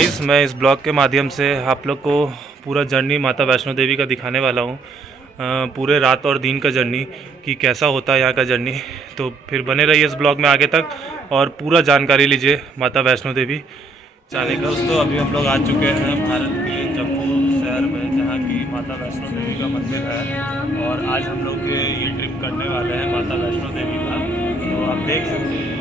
Guys, मैं इस blog के माध्यम से आप लोग को पूरा जर्नी माता वैष्णो देवी का दिखाने वाला हूँ। पूरे रात और दिन का जर्नी कि कैसा होता है यहाँ का जर्नी। तो फिर बने रहिए इस ब्लॉग में आगे तक और पूरा जानकारी लीजिए माता वैष्णो देवी जाने का। दोस्तों, अभी हम लोग आ चुके हैं भारत के जम्मू शहर में, जहाँ की माता वैष्णो देवी का मंदिर है। और आज हम लोग ये ट्रिप करने वाले हैं माता वैष्णो देवी का। तो आप देख सकते हैं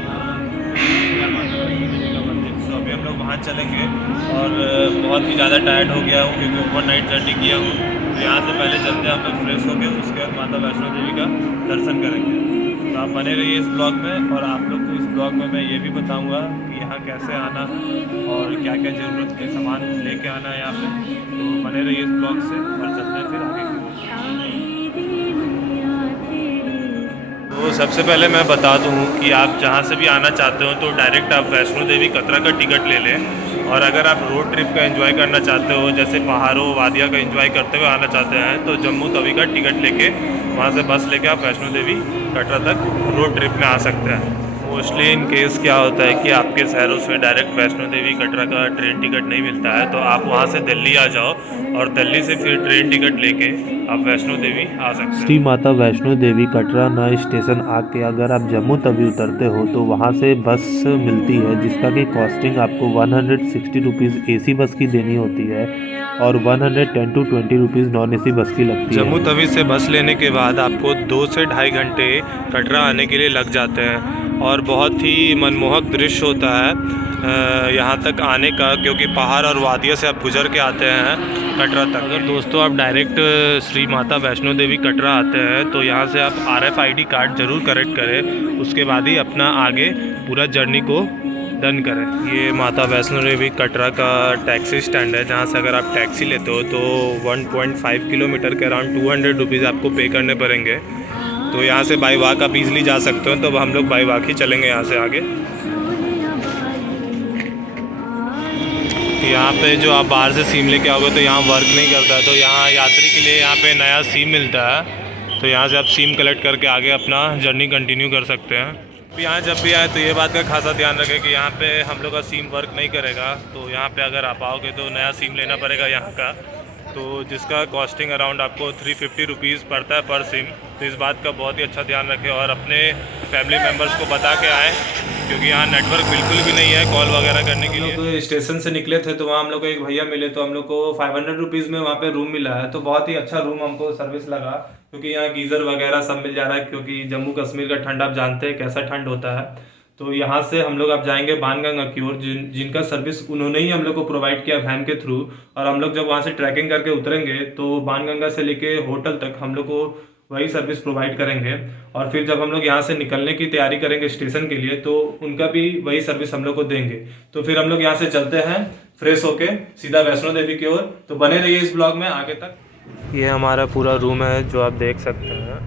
माता वैष्णो देवी का मंदिर। तो अभी हम लोग वहाँ चलेंगे और बहुत ही ज़्यादा टायर्ड हो गया हूँ क्योंकि ओवरनाइट जर्नी किया हूँ। तो यहाँ से पहले चलते हैं हम लोग फ्रेश होकर, उसके बाद माता वैष्णो देवी का दर्शन करेंगे। तो आप बने रहिए इस ब्लॉग में और आप लोग को इस ब्लॉग में मैं ये भी बताऊंगा कि यहाँ कैसे आना और क्या क्या ज़रूरत के सामान लेके आना है यहाँ पे। तो बने रहिए इस ब्लॉग से और चलते हैं फिर आगे की। तो सबसे पहले मैं बता दूं कि आप जहाँ से भी आना चाहते हो तो डायरेक्ट आप वैष्णो देवी कटरा का टिकट ले लें। और अगर आप रोड ट्रिप का एंजॉय करना चाहते हो, जैसे पहाड़ों वादियाँ का एंजॉय करते हुए आना चाहते हैं, तो जम्मू तवी का टिकट लेके वहाँ से बस लेके आप वैष्णो देवी कटरा तक रोड ट्रिप में आ सकते हैं। मोस्टली इन केस क्या होता है कि आपके शहरों से डायरेक्ट वैष्णो देवी कटरा का ट्रेन टिकट नहीं मिलता है, तो आप वहाँ से दिल्ली आ जाओ और दिल्ली से फिर ट्रेन टिकट लेके आप वैष्णो देवी आ सकते हैं। श्री माता वैष्णो देवी कटरा नए स्टेशन आके अगर आप जम्मू तवी उतरते हो तो वहाँ से बस मिलती है, जिसका कि कॉस्टिंग आपको 160 रुपीज़ AC बस की देनी होती है और 110 to 20 रुपीज़ नॉन AC बस की लगती है। जम्मू तवी से बस लेने के बाद आपको 2 से ढाई घंटे कटरा आने के लिए लग जाते हैं और बहुत ही मनमोहक दृश्य होता है यहाँ तक आने का, क्योंकि पहाड़ और वादियों से आप गुजर के आते हैं कटरा तक। अगर दोस्तों आप डायरेक्ट श्री माता वैष्णो देवी कटरा आते हैं तो यहाँ से आप RFID कार्ड ज़रूर करेक्ट करें, उसके बाद ही अपना आगे पूरा जर्नी को डन करें। ये माता वैष्णो देवी कटरा का टैक्सी स्टैंड है, जहाँ से अगर आप टैक्सी लेते हो तो 1.5 किलोमीटर के अराउंड 200 रुपीज़ आपको पे करने पड़ेंगे। तो यहाँ से बाई वॉक आप इजीली जा सकते हो, तो हम लोग बाई वॉक ही चलेंगे यहाँ से आगे। यहाँ पे जो आप बाहर से सिम लेके आओगे तो यहाँ वर्क नहीं करता है, तो यहाँ यात्री के लिए यहाँ पे नया सिम मिलता है। तो यहाँ से आप सिम कलेक्ट करके आगे अपना जर्नी कंटिन्यू कर सकते हैं। तो यहाँ जब भी आए तो ये बात का खासा ध्यान रखें कि यहाँ पे हम लोग का सिम वर्क नहीं करेगा। तो यहाँ पे अगर आप आओगे तो नया सिम लेना पड़ेगा यहाँ का, तो जिसका कॉस्टिंग अराउंड आपको 350 रुपीज़ पड़ता है पर सिम। तो इस बात का बहुत ही अच्छा ध्यान रखें और अपने फैमिली मेम्बर्स को बता के आएँ, क्योंकि यहाँ नेटवर्क बिल्कुल भी नहीं है कॉल वगैरह करने के लिए। तो स्टेशन से निकले थे तो वहाँ हम लोग को एक भैया मिले, तो हम लोग को 500 रुपीज़ में वहाँ पे रूम मिला है। तो बहुत ही अच्छा रूम हमको सर्विस लगा, क्योंकि यहाँ गीज़र वगैरह सब मिल जा रहा है, क्योंकि जम्मू कश्मीर का ठंड आप जानते हैं कैसा ठंड होता है। तो यहाँ से हम लोग अब जाएंगे बाणगंगा की ओर, जिनका सर्विस उन्होंने ही हम लोग को प्रोवाइड किया वैन के थ्रू। और हम लोग जब वहाँ से ट्रैकिंग करके उतरेंगे तो बाणगंगा से लेके होटल तक हम लोग को वही सर्विस प्रोवाइड करेंगे। और फिर जब हम लोग यहाँ से निकलने की तैयारी करेंगे स्टेशन के लिए, तो उनका भी वही सर्विस हम लोग को देंगे। तो फिर हम लोग यहाँ से चलते हैं फ्रेश होके सीधा वैष्णो देवी की ओर। तो बने रहिए इस ब्लॉग में आगे तक। ये हमारा पूरा रूम है जो आप देख सकते हैं।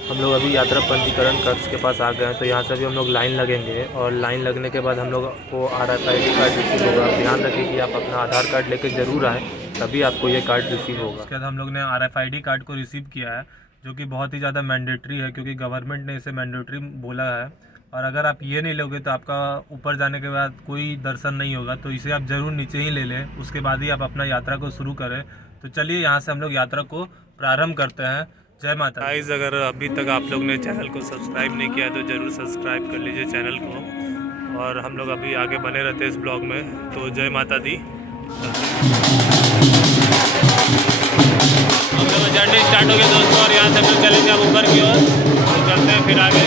हम लोग अभी यात्रा पंजीकरण कक्ष के पास आ गए हैं। तो यहाँ से भी हम लोग लाइन लगेंगे और लाइन लगने के बाद हम लोग को RFID कार्ड रिसीव होगा। ध्यान रखिए कि आप अपना आधार कार्ड लेके ज़रूर आएँ, तभी आपको ये कार्ड रिसीव होगा। उसके बाद हम लोग ने RFID कार्ड को रिसीव किया है, जो कि बहुत ही ज़्यादा मैंडेटरी है, क्योंकि गवर्नमेंट ने इसे मैंडेटरी बोला है। और अगर आप ये नहीं लोगे तो आपका ऊपर जाने के बाद कोई दर्शन नहीं होगा। तो इसे आप ज़रूर नीचे ही ले लें, उसके बाद ही आप अपना यात्रा को शुरू करें। तो चलिए यहाँ से हम लोग यात्रा को प्रारंभ करते हैं। जय माता। गाइस, अगर अभी तक आप लोग ने चैनल को सब्सक्राइब नहीं किया तो ज़रूर सब्सक्राइब कर लीजिए चैनल को। और हम लोग अभी आगे बने रहते हैं इस ब्लॉग में। तो जय माता दी। हम लोग जर्नी स्टार्ट हो गया दोस्तों, और यहाँ से हम लोग चलेंगे अब ऊपर की ओर। तो चलते हैं फिर आगे।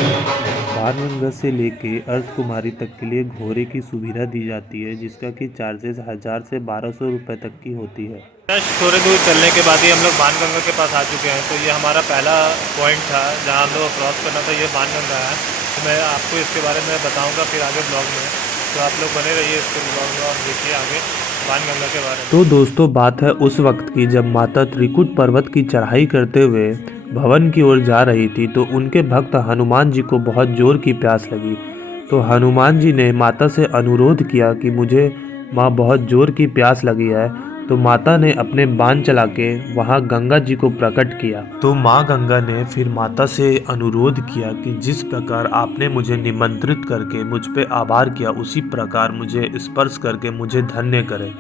बाणगंगा से लेके अर्धकुमारी तक के लिए घोड़े की सुविधा दी जाती है, जिसका कि चार्जेस 1000 से 1200 रुपये तक की होती है। थोड़े दूर चलने के बाद ही हम लोग बाणगंगा के पास आ चुके हैं। तो ये हमारा पहला पॉइंट था जहाँ हम लोग क्रॉस करना था, ये बाणगंगा है। तो मैं आपको इसके बारे में बताऊंगा फिर आगे ब्लॉग में। तो आप लोग बने रहिए इसके ब्लॉग में और देखिए आगे बाणगंगा के बारे में। तो दोस्तों, बात है उस वक्त की जब माता त्रिकुट पर्वत की चढ़ाई करते हुए भवन की ओर जा रही थी, तो उनके भक्त हनुमान जी को बहुत जोर की प्यास लगी। तो हनुमान जी ने माता से अनुरोध किया कि मुझे माँ बहुत जोर की प्यास लगी है, तो माता ने अपने बाण चला के वहाँ गंगा जी को प्रकट किया। तो माँ गंगा ने फिर माता से अनुरोध किया कि जिस प्रकार आपने मुझे निमंत्रित करके मुझ पे आभार किया, उसी प्रकार मुझे स्पर्श करके मुझे धन्य करें।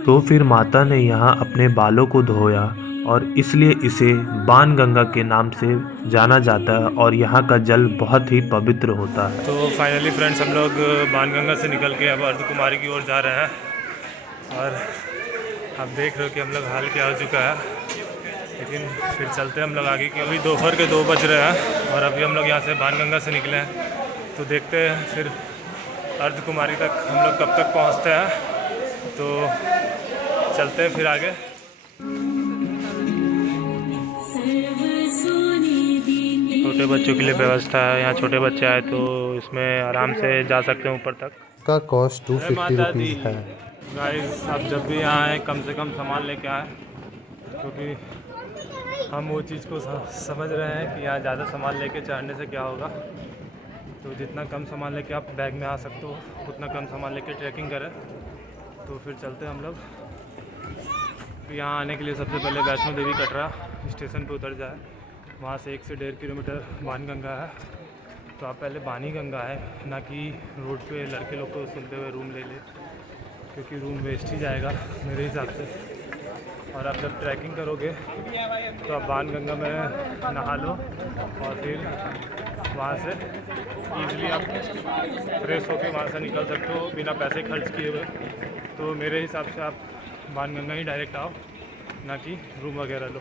तो फिर माता ने यहाँ अपने बालों को धोया और इसलिए इसे बाण गंगा के नाम से जाना जाता है और यहाँ का जल बहुत ही पवित्र होता है। तो फाइनली फ्रेंड्स हम लोग बाणगंगा से निकल के अब अर्धकुमारी की ओर जा रहे हैं और आप देख रहे हो कि हम लोग हाल क्या हो चुका है, लेकिन फिर चलते हैं हम लोग आगे, कि अभी दोपहर के 2 बज रहे हैं और अभी हम लोग यहाँ से बाणगंगा से निकले हैं। तो देखते हैं फिर अर्धकुमारी तक हम लोग कब तक पहुँचते हैं, तो चलते हैं फिर आगे। छोटे बच्चों के लिए व्यवस्था है, यहाँ छोटे बच्चे आए तो इसमें आराम से जा सकते हैं ऊपर तक। का कॉस्ट 250 रुपीज़ है। गाइस आप जब भी यहाँ आए कम से कम सामान लेके आए, क्योंकि हम वो चीज़ को समझ रहे हैं कि यहाँ ज़्यादा सामान लेके चढ़ने से क्या होगा। तो जितना कम सामान लेके आप बैग में आ सकते हो उतना कम सामान लेके ट्रैकिंग करें। तो फिर चलते हैं हम लोग। यहाँ आने के लिए सबसे पहले वैष्णो देवी कटरा स्टेशन पे उतर जाए, वहाँ से 1 से 1.5 किलोमीटर बाणगंगा है। तो आप पहले बाणगंगा है, ना कि रोड पे लड़के लोग को सुनते हुए रूम ले ले, क्योंकि रूम वेस्ट ही जाएगा मेरे हिसाब से। और आप जब ट्रैकिंग करोगे तो आप बाणगंगा में नहा लो और फिर वहाँ से ईज़िली आप फ्रेश होकर वहाँ से निकल सकते हो बिना पैसे खर्च किए हुए। तो मेरे हिसाब से आप बाणगंगा ही डायरेक्ट आओ, ना कि रूम वगैरह लो।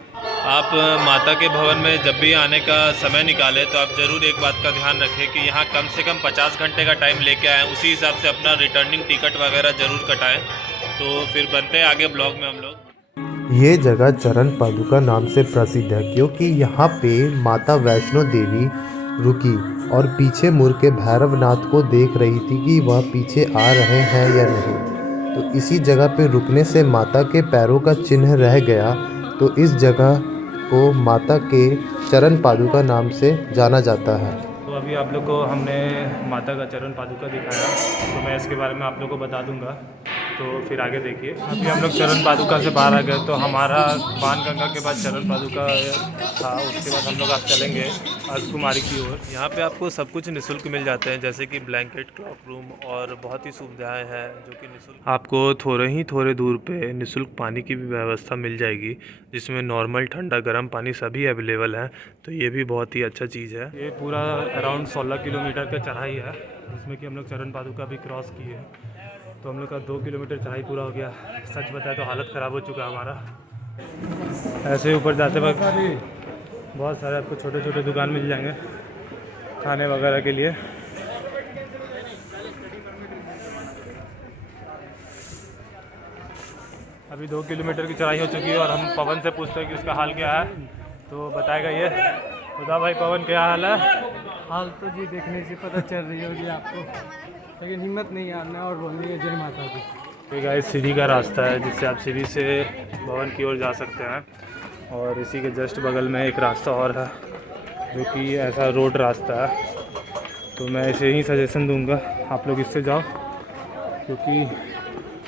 आप माता के भवन में जब भी आने का समय निकालें तो आप ज़रूर एक बात का ध्यान रखें कि यहाँ कम से कम 50 घंटे का टाइम लेके आएँ, उसी हिसाब से अपना रिटर्निंग टिकट वगैरह ज़रूर कटाएं। तो फिर बनते हैं आगे ब्लॉग में हम लोग। ये जगह चरण पादुका नाम से प्रसिद्ध है, क्योंकि यहाँ पे माता वैष्णो देवी रुकी और पीछे मुड़ के भैरवनाथ को देख रही थी कि वह पीछे आ रहे हैं या नहीं। तो इसी जगह पे रुकने से माता के पैरों का चिन्ह रह गया। तो इस जगह को माता के चरण पादुका नाम से जाना जाता है। तो अभी आप लोग को हमने माता का चरण पादुका दिखाया, तो मैं इसके बारे में आप लोग को बता दूंगा। तो फिर आगे देखिए। अभी हम लोग चरण पादुका से बाहर आ गए, तो हमारा बाणगंगा के बाद चरण पादुका था, उसके बाद हम लोग आप चलेंगे अर्धकुमारी की ओर। यहाँ पे आपको सब कुछ निःशुल्क मिल जाते हैं, जैसे कि ब्लैंकेट, क्लॉक रूम और बहुत ही सुविधाएं हैं जो कि निःशुल्क। आपको थोड़े दूर पे निःशुल्क पानी की भी व्यवस्था मिल जाएगी, जिसमें नॉर्मल, ठंडा, गर्म पानी सभी अवेलेबल है। तो ये भी बहुत ही अच्छा चीज़ है। ये पूरा अराउंड 16 किलोमीटर का चढ़ाई है, जिसमें कि हम लोग चरण पादुका भी क्रॉस किए हैं। तो हम लोग का 2 किलोमीटर चढ़ाई पूरा हो गया। सच बताए तो हालत ख़राब हो चुका है हमारा। ऐसे ही ऊपर जाते वक्त बहुत सारे आपको छोटे छोटे दुकान मिल जाएंगे खाने वगैरह के लिए। अभी 2 किलोमीटर की चढ़ाई हो चुकी है और हम पवन से पूछते हैं कि उसका हाल क्या है, तो बताएगा ये। बता भाई पवन, क्या हाल है? हाल तो जी देखने से पता चल रही होगी आपको, लेकिन हिम्मत नहीं हारना और बोलनी है जय माता की। तो गाइस सीढ़ी का रास्ता है, जिससे आप सीढ़ी से भवन की ओर जा सकते हैं। और इसी के जस्ट बगल में एक रास्ता और है, जो कि ऐसा रोड रास्ता है। तो मैं इसे ही सजेशन दूंगा, आप लोग इससे जाओ, क्योंकि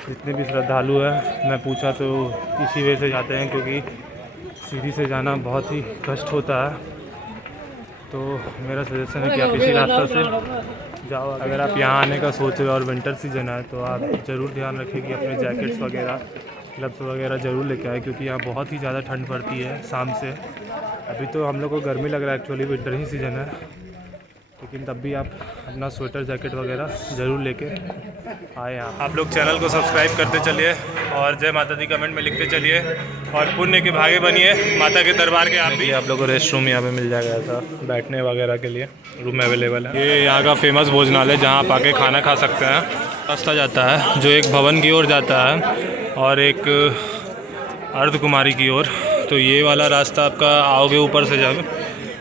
जितने भी श्रद्धालु हैं मैं पूछा तो इसी वे से जाते हैं, क्योंकि सीढ़ी से जाना बहुत ही कष्ट होता है। तो मेरा सजेशन है कि आप इसी रास्ता से जाओ। अगर आप यहाँ आने का सोच रहे हो और विंटर सीजन है, तो आप ज़रूर ध्यान रखें कि अपने जैकेट्स वगैरह, ग्लव्स वगैरह ज़रूर लेके आए, क्योंकि यहाँ बहुत ही ज़्यादा ठंड पड़ती है शाम से। अभी तो हम लोग को गर्मी लग रहा है, एक्चुअली विंटर ही सीज़न है, लेकिन तब भी आप अपना स्वेटर, जैकेट वगैरह ज़रूर लेके आए यहाँ। आप लोग चैनल को सब्सक्राइब करते चलिए और जय माता दी कमेंट में लिखते चलिए और पुण्य के भागे बनिए माता के दरबार के। आप लोग को रेस्ट रूम यहाँ पे मिल जाएगा, ऐसा बैठने वगैरह के लिए रूम अवेलेबल है। ये यहाँ का फेमस भोजनालय, जहाँ आप आके खाना खा सकते हैं। रास्ता जाता है जो एक भवन की ओर जाता है और एक अर्धकुमारी की ओर। तो ये वाला रास्ता आपका आओगे ऊपर से जब,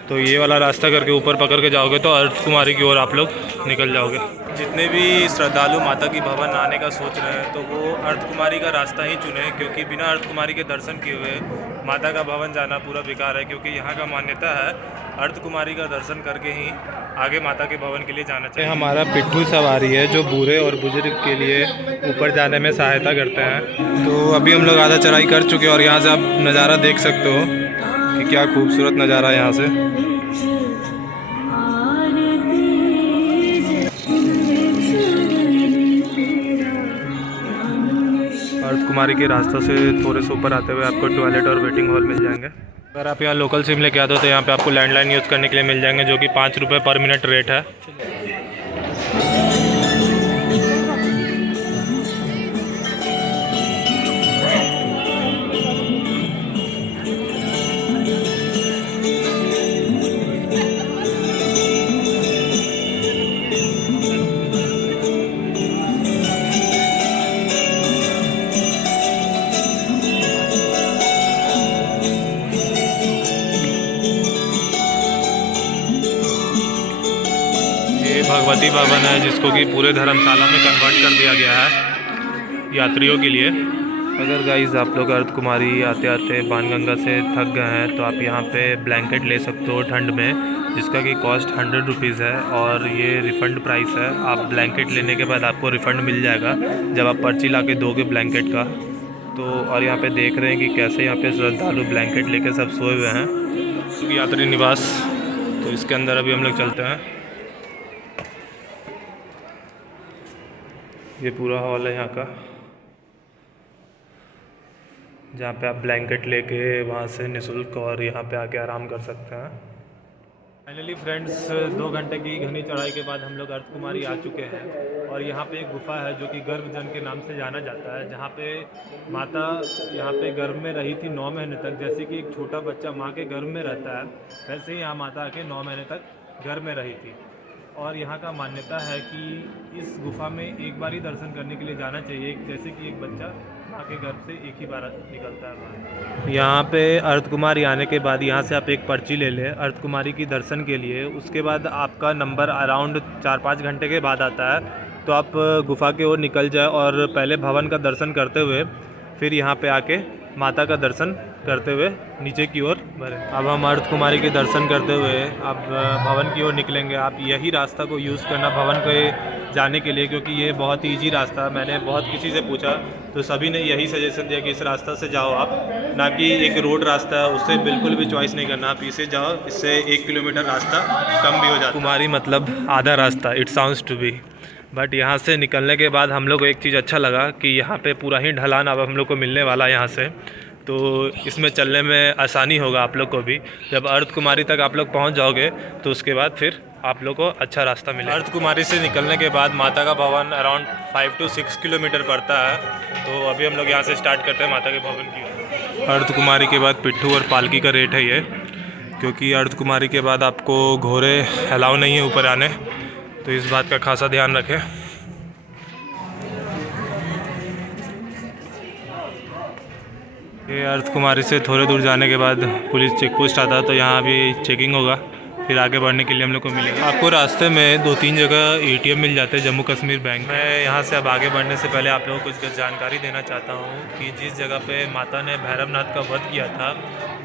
तो ये वाला रास्ता करके ऊपर पकड़ के जाओगे तो अर्धकुमारी की ओर आप लोग निकल जाओगे। जितने भी श्रद्धालु माता की भवन आने का सोच रहे हैं, तो वो अर्धकुमारी का रास्ता ही चुने, क्योंकि बिना अर्धकुमारी के दर्शन किए हुए माता का भवन जाना पूरा बेकार है। क्योंकि यहाँ का मान्यता है अर्धकुमारी का दर्शन करके ही आगे माता के भवन के लिए जाना चाहिए। हमारा पिट्ठू सवारी है जो बूढ़े और बुजुर्ग के लिए ऊपर जाने में सहायता करते हैं। तो अभी हम लोग आधा चढ़ाई कर चुके हैं और यहाँ से आप नज़ारा देख सकते हो कि क्या खूबसूरत नज़ारा है यहाँ से। अर्थ कुमारी के रास्ते से थोड़े से ऊपर आते हुए आपको टॉयलेट और वेटिंग हॉल मिल जाएंगे। अगर आप यहाँ लोकल सिम लेके आते हो तो यहाँ पे आपको लैंडलाइन यूज़ करने के लिए मिल जाएंगे, जो कि 5 रुपये पर मिनट रेट है। भगवती भवन है जिसको कि पूरे धर्मशाला में कन्वर्ट कर दिया गया है यात्रियों के लिए। अगर गाइस आप लोग अर्थ कुमारी आते आते बाणगंगा से थक गए हैं तो आप यहाँ पे ब्लैंकेट ले सकते हो ठंड में, जिसका कि कॉस्ट 100 रुपीज़ है और ये रिफ़ंड प्राइस है। आप ब्लैंकेट लेने के बाद आपको रिफ़ंड मिल जाएगा जब आप पर्ची ला के दोगे ब्लैंकेट का। तो और यहाँ पे देख रहे हैं कि कैसे यहाँ पे श्रद्धालु ब्लैंकेट लेके सब सोए हुए हैं। यात्री निवास, तो इसके अंदर अभी हम लोग चलते हैं। ये पूरा हॉल है यहाँ का, जहाँ पे आप ब्लैंकेट लेके वहाँ से निःशुल्क और यहाँ पे आके आराम कर सकते हैं। फाइनली फ्रेंड्स, 2 घंटे की घनी चढ़ाई के बाद हम लोग अर्थ कुमारी आ चुके हैं और यहाँ पे एक गुफा है जो कि गर्भजन के नाम से जाना जाता है, जहाँ पे माता यहाँ पे गर्भ में रही थी 9 महीने तक। जैसे कि एक छोटा बच्चा माँ के गर्भ में रहता है, वैसे ही यहाँ माता के 9 महीने तक गर्भ में रही थी। और यहाँ का मान्यता है कि इस गुफा में एक बार ही दर्शन करने के लिए जाना चाहिए, जैसे कि एक बच्चा माँ के गर्भ से एक ही बार निकलता है। यहाँ पे अर्थ कुमारी आने के बाद यहाँ से आप एक पर्ची ले लें अर्थ कुमारी की दर्शन के लिए। उसके बाद आपका नंबर अराउंड 4-5 घंटे के बाद आता है, तो आप गुफा की ओर निकल जाए और पहले भवन का दर्शन करते हुए फिर यहाँ पे आके माता का दर्शन करते हुए नीचे की ओर बढ़े। अब हम अर्थ कुमारी के दर्शन करते हुए अब भवन की ओर निकलेंगे। आप यही रास्ता को यूज़ करना भवन पे जाने के लिए, क्योंकि ये बहुत ही ईजी रास्ता है। मैंने बहुत किसी से पूछा तो सभी ने यही सजेशन दिया कि इस रास्ता से जाओ आप, ना कि एक रोड रास्ता है उससे बिल्कुल भी चॉइस नहीं करना, आप इसे जाओ, इससे 1 किलोमीटर रास्ता कम भी हो जाता है। कुमारी मतलब आधा रास्ता, it sounds to be. But यहाँ से निकलने के बाद हम लोग को एक चीज़ अच्छा लगा कि यहाँ पे पूरा ही ढलान अब हम लोग को मिलने वाला है यहाँ से, तो इसमें चलने में आसानी होगा आप लोग को भी। जब अर्थ कुमारी तक आप लोग पहुँच जाओगे तो उसके बाद फिर आप लोग को अच्छा रास्ता मिलेगा। अर्थ कुमारी से निकलने के बाद माता का भवन अराउंड 5 to 6 किलोमीटर पड़ता है। तो अभी हम लोग यहाँ से स्टार्ट करते हैं माता के भवन की। अर्थ कुमारी के बाद पिट्ठू और पालकी का रेट है ये, क्योंकि अर्थ कुमारी के बाद आपको घोड़े अलाउ नहीं है ऊपर आने, तो इस बात का खासा ध्यान रखें। ये अर्थ कुमारी से थोड़े दूर जाने के बाद पुलिस चेक पोस्ट आता है, तो यहाँ अभी चेकिंग होगा, फिर आगे बढ़ने के लिए हम लोग को मिलेगा। आपको रास्ते में 2-3 जगह ATM मिल जाते हैं जम्मू कश्मीर बैंक। मैं यहाँ से अब आगे बढ़ने से पहले आप लोगों को कुछ जानकारी देना चाहता हूँ कि जिस जगह पे माता ने भैरवनाथ का वध किया था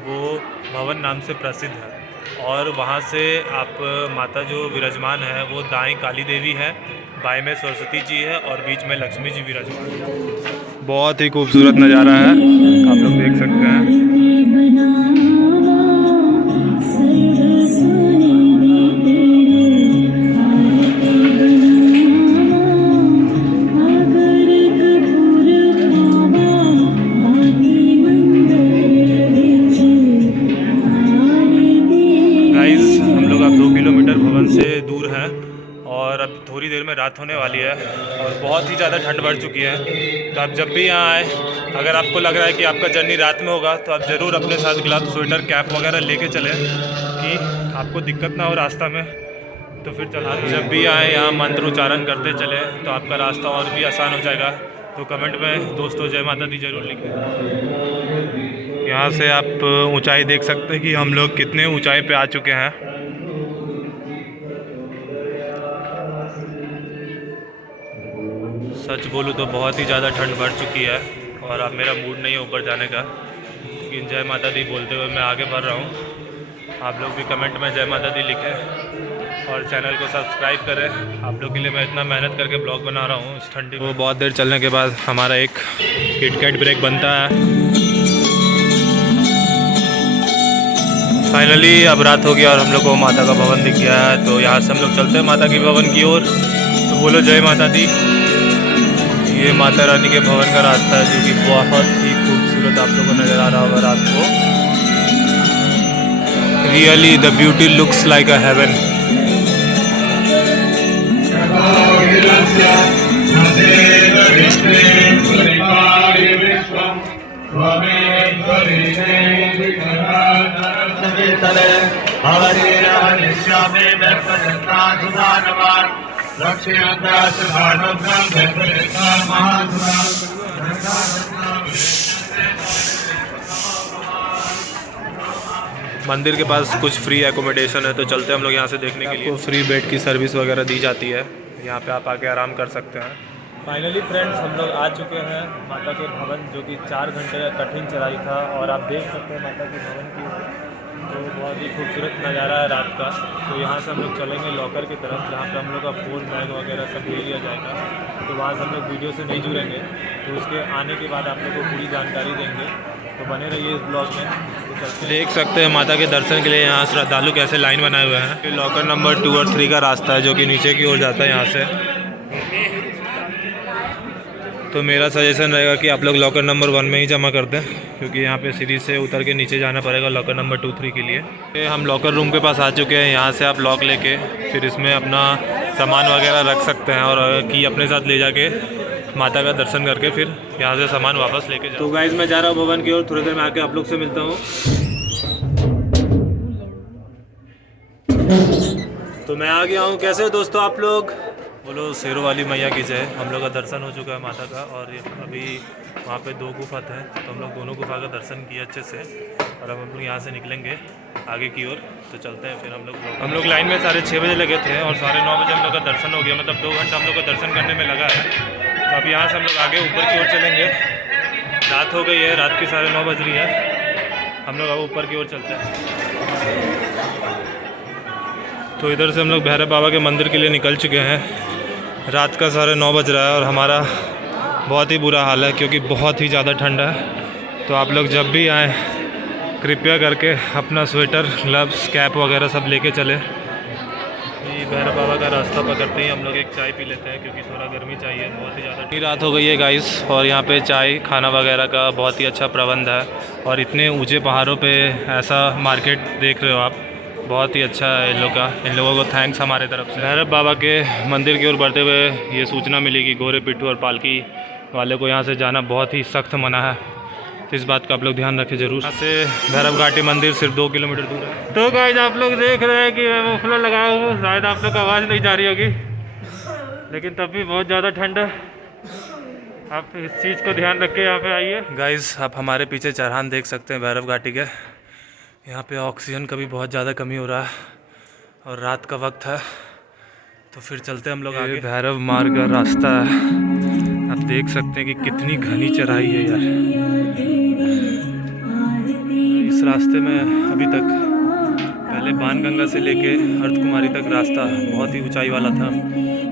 वो भवन नाम से प्रसिद्ध है। और वहाँ से आप माता जो विराजमान है वो दाएं काली देवी है, बाएं में सरस्वती जी है और बीच में लक्ष्मी जी विराजमान है। बहुत ही खूबसूरत नज़ारा है, आप लोग देख सकते हैं। और अब थोड़ी देर में रात होने वाली है और बहुत ही ज़्यादा ठंड बढ़ चुकी है। तो आप जब भी यहाँ आए, अगर आपको लग रहा है कि आपका जर्नी रात में होगा तो आप ज़रूर अपने साथ ग्लव्स, स्वेटर, कैप वगैरह लेके चलें कि आपको दिक्कत ना हो रास्ता में। तो फिर चला जब भी आए यहाँ मंत्र उच्चारण करते चले तो आपका रास्ता और भी आसान हो जाएगा। तो कमेंट में दोस्तों जय माता दी ज़रूर लिखें। यहाँ से आप ऊंचाई देख सकते हैं कि हम लोग कितने ऊंचाई पे आ चुके हैं। सच बोलूँ तो बहुत ही ज़्यादा ठंड बढ़ चुकी है और अब मेरा मूड नहीं है ऊपर जाने का, लेकिन जय माता दी बोलते हुए मैं आगे बढ़ रहा हूँ। आप लोग भी कमेंट में जय माता दी लिखें और और चैनल को सब्सक्राइब करें। आप लोग के लिए मैं इतना मेहनत करके ब्लॉग बना रहा हूँ इस ठंडी में। वो बहुत देर चलने के बाद हमारा एक किटकैट ब्रेक बनता है। फाइनली अब रात हो गया और हम लोग को माता का भवन दिख गया है। तो यहाँ से हम लोग चलते हैं माता की भवन की ओर। तो बोलो जय माता दी। ये माता रानी के भवन का रास्ता है जो कि बहुत ही खूबसूरत आप लोगों को नज़र आ रहा होगा रात को। Really the beauty looks like a heaven. मंदिर के पास कुछ फ्री एकोमोडेशन है तो चलते हैं हम लोग यहाँ से देखने के लिए। आपको फ्री बेड की सर्विस वगैरह दी जाती है, यहाँ पे आप आके आराम कर सकते हैं। फाइनली फ्रेंड्स हम लोग आ चुके हैं माता के भवन, जो कि 4 घंटे का कठिन चढ़ाई था। और आप देख सकते हैं माता के भवन की तो बहुत ही खूबसूरत नज़ारा है रात का। तो यहाँ से हम लोग चलेंगे लॉकर की तरफ, जहाँ पे हम लोग का फ़ोन बैग वगैरह सब ले लिया जाएगा। तो वहाँ से हम लोग वीडियो से नहीं जुड़ेंगे, तो उसके आने के बाद आप लोग को पूरी जानकारी देंगे। तो बने रहिए इस ब्लॉग में। तो देख सकते हैं माता के दर्शन के लिए यहाँ श्रद्धालु कैसे लाइन बनाए हुए हैं। ये लॉकर नंबर 2 और 3 का रास्ता है जो कि नीचे की ओर जाता है यहाँ से। तो मेरा सजेशन रहेगा कि आप लोग लॉकर नंबर 1 में ही जमा कर दें, क्योंकि यहाँ पे सीढ़ी से उतर के नीचे जाना पड़ेगा लॉकर नंबर 2, 3 के लिए। हम लॉकर रूम के पास आ चुके हैं। यहाँ से आप लॉक लेके फिर इसमें अपना सामान वगैरह रख सकते हैं और की अपने साथ ले जाके माता का दर्शन करके फिर यहाँ से सामान वापस लेके जाओ। तो गाइस मैं जा रहा हूँ भवन की ओर, थोड़ी देर में आके आप लोग से मिलता हूँ। तो मैं आ गया हूँ। कैसे हो दोस्तों आप लोग? बोलो शेरों वाली मैया की जय। हम लोग का दर्शन हो चुका है माता का और अभी वहाँ पे 2 गुफा थे, तो हम लोग दोनों गुफा का दर्शन किए अच्छे से। और अब हम लोग यहाँ से निकलेंगे आगे की ओर। तो चलते हैं फिर हम लोग लाइन में 6:30 बजे लगे थे और 9:30 बजे हम लोग का दर्शन हो गया। मतलब 2 घंटा हम लोग का दर्शन करने में लगा है। तो अभी यहाँ से हम लोग आगे ऊपर की ओर चलेंगे। रात हो गई है, रात की 9:30 बज रही है। हम लोग अब ऊपर की ओर चलते हैं। तो इधर से हम लोग भैरव बाबा के मंदिर के लिए निकल चुके हैं। रात का 9:30 बज रहा है और हमारा बहुत ही बुरा हाल है क्योंकि बहुत ही ज़्यादा ठंड है। तो आप लोग जब भी आएँ कृपया करके अपना स्वेटर, ग्लव्स, कैप वगैरह सब लेके चले। ये भैरव बाबा का रास्ता पकड़ते ही हम लोग एक चाय पी लेते हैं क्योंकि थोड़ा गर्मी चाहिए, बहुत ही ज़्यादा रात हो गई है गाइस। और यहाँ पे चाय खाना वगैरह का बहुत ही अच्छा प्रबंध है। और इतने ऊंचे पहाड़ों पे ऐसा मार्केट देख रहे हो आप, बहुत ही अच्छा है इन लोग का। इन लोगों को थैंक्स हमारे तरफ से। भैरव बाबा के मंदिर की ओर बढ़ते हुए ये सूचना मिली कि घोड़े, पिट्ठू और पालकी वाले को यहाँ से जाना बहुत ही सख्त मना है। तो इस बात का आप लोग ध्यान रखें ज़रूर। यहाँ से भैरव घाटी मंदिर सिर्फ 2 किलोमीटर दूर है। तो गाइस आप लोग देख रहे हैं कि मैं मफलर लगाया हूँ, शायद आप लोग को आवाज़ नहीं जा रही होगी, लेकिन तब भी बहुत ज़्यादा ठंड है। आप इस चीज़ को ध्यान रख के यहाँ पे आइए। गाइस आप हमारे पीछे चढ़ान देख सकते हैं भैरव घाटी के। यहाँ पे ऑक्सीजन का भी बहुत ज़्यादा कमी हो रहा है और रात का वक्त है। तो फिर चलते हम लोग आगे। भैरव मार्ग का रास्ता है, आप देख सकते हैं कि कितनी घनी चढ़ाई है यार। इस रास्ते में अभी तक पहले बाणगंगा से लेके अर्धकुमारी तक रास्ता बहुत ही ऊंचाई वाला था।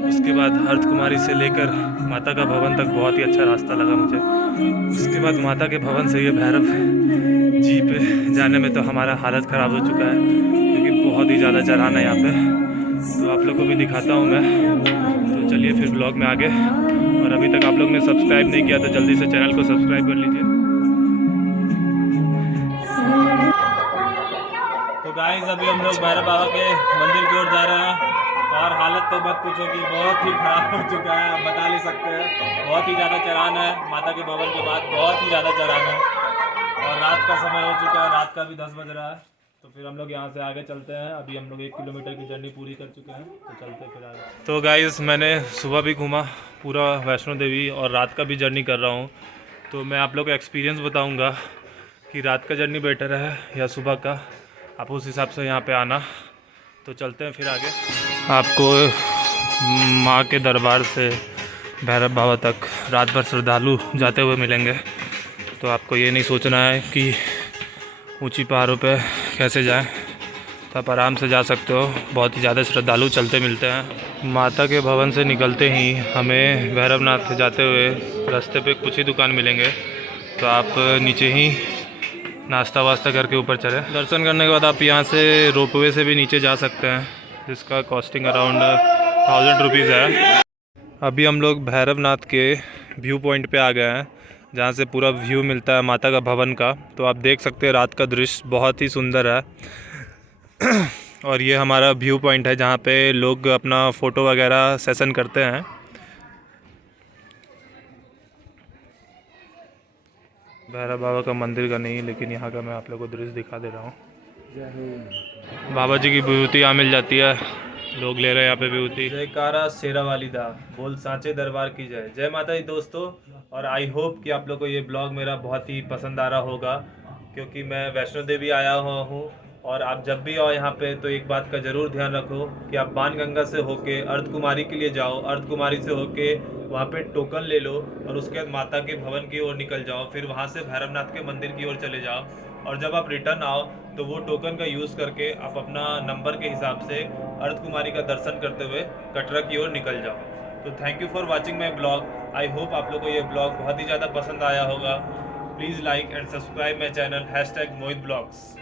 उसके बाद अर्धकुमारी से लेकर माता का भवन तक बहुत ही अच्छा रास्ता लगा मुझे। उसके बाद माता के भवन से ये भैरव जी पे जाने में तो हमारा हालत ख़राब हो चुका है क्योंकि बहुत ही ज़्यादा चढ़ान है यहाँ पे। तो आप लोग को भी दिखाता हूँ मैं। तो चलिए फिर ब्लॉग में आगे। और अभी तक आप लोग ने सब्सक्राइब नहीं किया तो जल्दी से चैनल को सब्सक्राइब कर लीजिए। तो गाइस अभी हम लोग भैरव बाबा के मंदिर की ओर जा रहे हैं और हालत तो मत पूछो कि बहुत ही ख़राब हो चुका है, आप बता नहीं सकते हैं। बहुत ही ज़्यादा चढ़ान है माता के भवन के बाद, बहुत ही ज़्यादा चढ़ान है। और रात का समय हो चुका है, रात का भी 10 बज रहा है। तो फिर हम लोग यहाँ से आगे चलते हैं। अभी हम लोग 1 किलोमीटर की जर्नी पूरी कर चुके हैं, तो चलते हैं फिर आगे। तो गाइस मैंने सुबह भी घूमा पूरा वैष्णो देवी और रात का भी जर्नी कर रहा हूँ। तो मैं आप लोग का एक्सपीरियंस बताऊँगा कि रात का जर्नी बेटर है या सुबह का, आप उस हिसाब से यहाँ पे आना। तो चलते हैं फिर आगे। आपको माँ के दरबार से भैरव बाबा तक रात भर श्रद्धालु जाते हुए मिलेंगे। तो आपको ये नहीं सोचना है कि ऊंची पहाड़ों पे कैसे जाएं। तो तो आप आराम से जा सकते हो। बहुत ही ज़्यादा श्रद्धालु चलते मिलते हैं। माता के भवन से निकलते ही हमें भैरवनाथ जाते हुए रास्ते पे कुछ ही दुकान मिलेंगे, तो आप नीचे ही नाश्ता वास्ता करके ऊपर चले। दर्शन करने के बाद आप यहाँ से रोपवे से भी नीचे जा सकते हैं, जिसका कॉस्टिंग अराउंड 1000 रुपीज़ है। अभी हम लोग भैरवनाथ के व्यू पॉइंट पे आ गए हैं, जहाँ से पूरा व्यू मिलता है माता का भवन का। तो आप देख सकते हैं रात का दृश्य बहुत ही सुंदर है। और ये हमारा व्यू पॉइंट है, जहाँ पे लोग अपना फ़ोटो वगैरह सेशन करते हैं। भैरव बाबा का मंदिर का नहीं, लेकिन यहाँ का मैं आप लोगों को दृश्य दिखा दे रहा हूँ। बाबा जी की विभूति यहाँ मिल जाती है, लोग ले रहे हैं यहाँ पे विभूति। जयकारा शेरा वाली दा बोल सांचे दरबार की जय। जय माता दी दोस्तों। और आई होप कि आप लोग को ये ब्लॉग मेरा बहुत ही पसंद आ रहा होगा, क्योंकि मैं वैष्णो देवी आया हुआ हूँ। और आप जब भी आओ यहाँ पे तो एक बात का ज़रूर ध्यान रखो कि आप बाणगंगा से होके अर्धकुमारी के लिए जाओ, अर्धकुमारी से होके वहाँ पे टोकन ले लो और उसके बाद माता के भवन की ओर निकल जाओ, फिर वहाँ से भैरवनाथ के मंदिर की ओर चले जाओ। और जब आप रिटर्न आओ तो वो टोकन का यूज़ करके आप अपना नंबर के हिसाब से अर्धकुमारी का दर्शन करते हुए कटरा की ओर निकल जाओ। तो thank you for watching my blog. I hope आप लोग को ये ब्लॉग बहुत ही ज़्यादा पसंद आया होगा। Please like and subscribe my channel #Mohit blogs.